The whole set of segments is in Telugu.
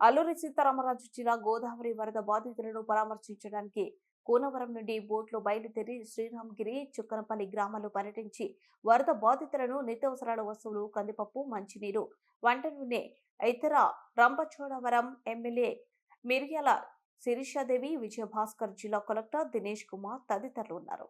అల్లూరి సీతారామరాజు జిల్లా గోదావరి వరద బాధితులను పరామర్శించడానికి కూనవరం నుండి బోట్లు బయలుదేరి శ్రీరామగిరి చుక్కనపల్లి గ్రామాల్లో పర్యటించి వరద బాధితులను నిత్యావసరాల వస్తువులు కందిపప్పు మంచినీరు వంట నూనె ఇతర రంపచోడవరం ఎమ్మెల్యే మిర్యాల శిరీషాదేవి విజయభాస్కర్ జిల్లా కలెక్టర్ దినేష్ కుమార్ తదితరులు ఉన్నారు.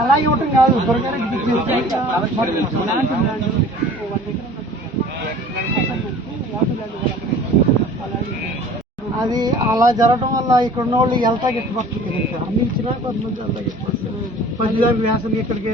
అలాగే ఉంటుంది కాదు అది అలా జరగడం వల్ల ఇక్కడ ఉన్న వాళ్ళు వెళ్తా గిట్టుపడుతుంది కదండి. అన్ని ఇచ్చినా కొంతమంది వెళ్తా గిట్టుపడుతుంది. పదిదారు వ్యాసం ఇక్కడికి